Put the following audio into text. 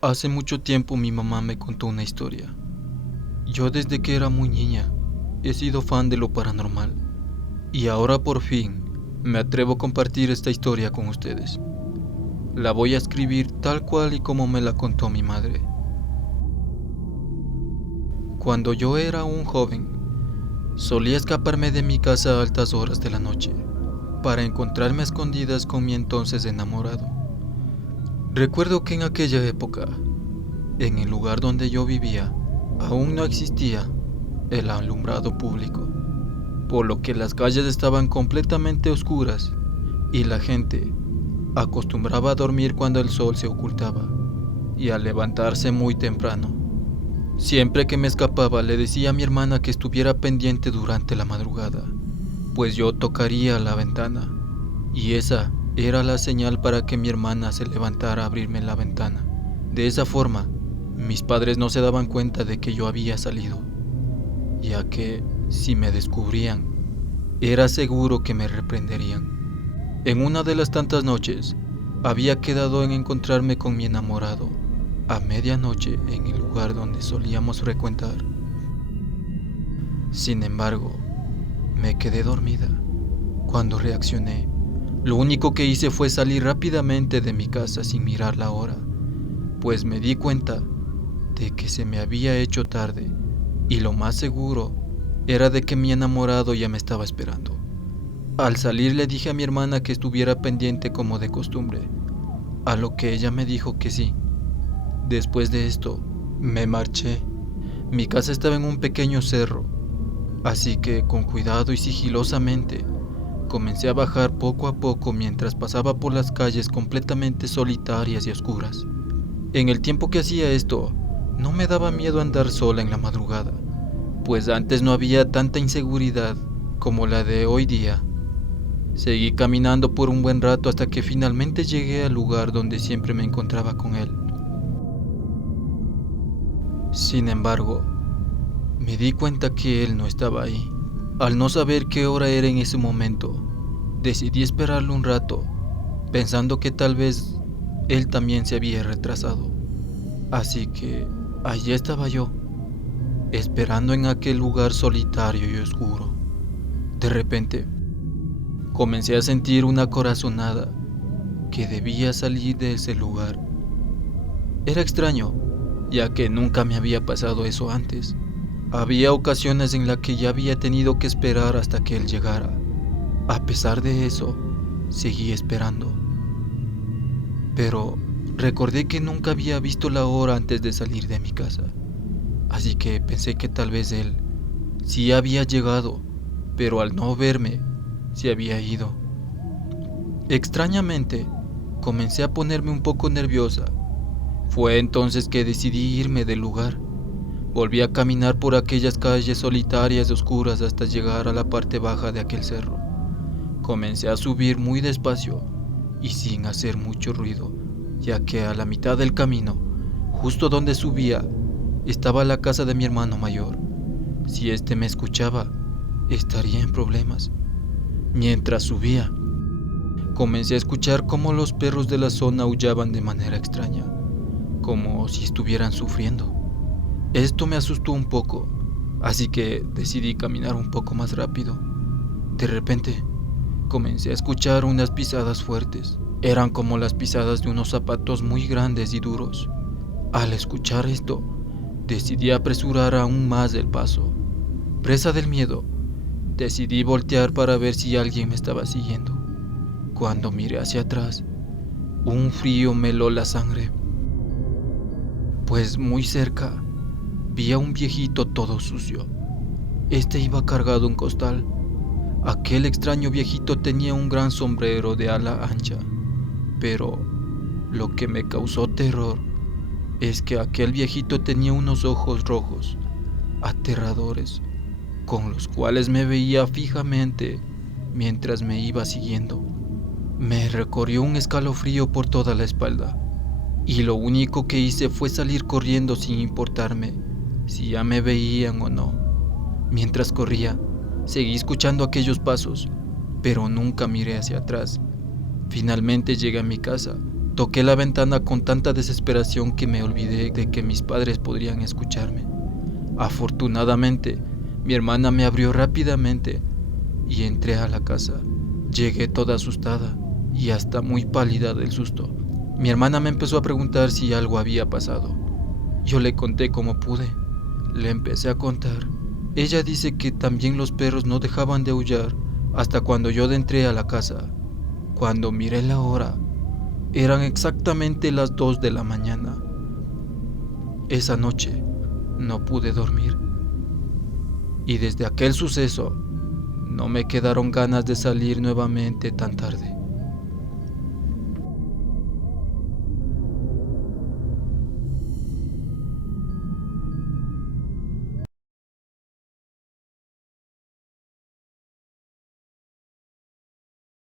Hace mucho tiempo mi mamá me contó una historia. Yo desde que era muy niña he sido fan de lo paranormal y ahora por fin me atrevo a compartir esta historia con ustedes. La voy a escribir tal cual y como me la contó mi madre. Cuando yo era un joven, solía escaparme de mi casa a altas horas de la noche para encontrarme a escondidas con mi entonces enamorado. Recuerdo que en aquella época, en el lugar donde yo vivía, aún no existía el alumbrado público, por lo que las calles estaban completamente oscuras y la gente acostumbraba a dormir cuando el sol se ocultaba y a levantarse muy temprano. Siempre que me escapaba le decía a mi hermana que estuviera pendiente durante la madrugada, pues yo tocaría la ventana y esa era la señal para que mi hermana se levantara a abrirme la ventana. De esa forma, mis padres no se daban cuenta de que yo había salido, ya que si me descubrían, era seguro que me reprenderían. En una de las tantas noches, había quedado en encontrarme con mi enamorado a medianoche en el lugar donde solíamos frecuentar. Sin embargo, me quedé dormida. Cuando reaccioné, lo único que hice fue salir rápidamente de mi casa sin mirar la hora, pues me di cuenta de que se me había hecho tarde y lo más seguro era de que mi enamorado ya me estaba esperando. Al salir le dije a mi hermana que estuviera pendiente como de costumbre, a lo que ella me dijo que sí. Después de esto, me marché. Mi casa estaba en un pequeño cerro, así que con cuidado y sigilosamente comencé a bajar poco a poco mientras pasaba por las calles completamente solitarias y oscuras. En el tiempo que hacía esto, no me daba miedo andar sola en la madrugada, pues antes no había tanta inseguridad como la de hoy día. Seguí caminando por un buen rato hasta que finalmente llegué al lugar donde siempre me encontraba con él. Sin embargo, me di cuenta que él no estaba ahí. Al no saber qué hora era en ese momento, decidí esperarlo un rato, pensando que tal vez él también se había retrasado. Así que allí estaba yo, esperando en aquel lugar solitario y oscuro. De repente, comencé a sentir una corazonada que debía salir de ese lugar. Era extraño, ya que nunca me había pasado eso antes. Había ocasiones en las que ya había tenido que esperar hasta que él llegara. A pesar de eso, seguí esperando. Pero recordé que nunca había visto la hora antes de salir de mi casa, así que pensé que tal vez él sí había llegado, pero al no verme, se había ido. Extrañamente, comencé a ponerme un poco nerviosa. Fue entonces que decidí irme del lugar. Volví a caminar por aquellas calles solitarias y oscuras hasta llegar a la parte baja de aquel cerro. Comencé a subir muy despacio y sin hacer mucho ruido, ya que a la mitad del camino, justo donde subía, estaba la casa de mi hermano mayor. Si éste me escuchaba, estaría en problemas. Mientras subía, comencé a escuchar cómo los perros de la zona aullaban de manera extraña, como si estuvieran sufriendo. Esto me asustó un poco, así que decidí caminar un poco más rápido. De repente, comencé a escuchar unas pisadas fuertes. Eran como las pisadas de unos zapatos muy grandes y duros. Al escuchar esto, decidí apresurar aún más el paso. Presa del miedo, decidí voltear para ver si alguien me estaba siguiendo. Cuando miré hacia atrás, un frío me heló la sangre, pues muy cerca vi a un viejito todo sucio. Este iba cargado un costal. Aquel extraño viejito tenía un gran sombrero de ala ancha, pero lo que me causó terror es que aquel viejito tenía unos ojos rojos, aterradores, con los cuales me veía fijamente mientras me iba siguiendo. Me recorrió un escalofrío por toda la espalda, y lo único que hice fue salir corriendo sin importarme si ya me veían o no. Mientras corría, seguí escuchando aquellos pasos, pero nunca miré hacia atrás. Finalmente llegué a mi casa, Toqué la ventana con tanta desesperación que me olvidé de que mis padres podrían escucharme. Afortunadamente, mi hermana me abrió rápidamente y entré a la casa. Llegué toda asustada y hasta muy pálida del susto. Mi hermana me empezó a preguntar si algo había pasado. Yo le conté como pude. Le empecé a contar. Ella dice que también los perros no dejaban de aullar hasta cuando yo entré a la casa. Cuando miré la hora, eran exactamente las 2 de la mañana. Esa noche no pude dormir. Y desde aquel suceso no me quedaron ganas de salir nuevamente tan tarde.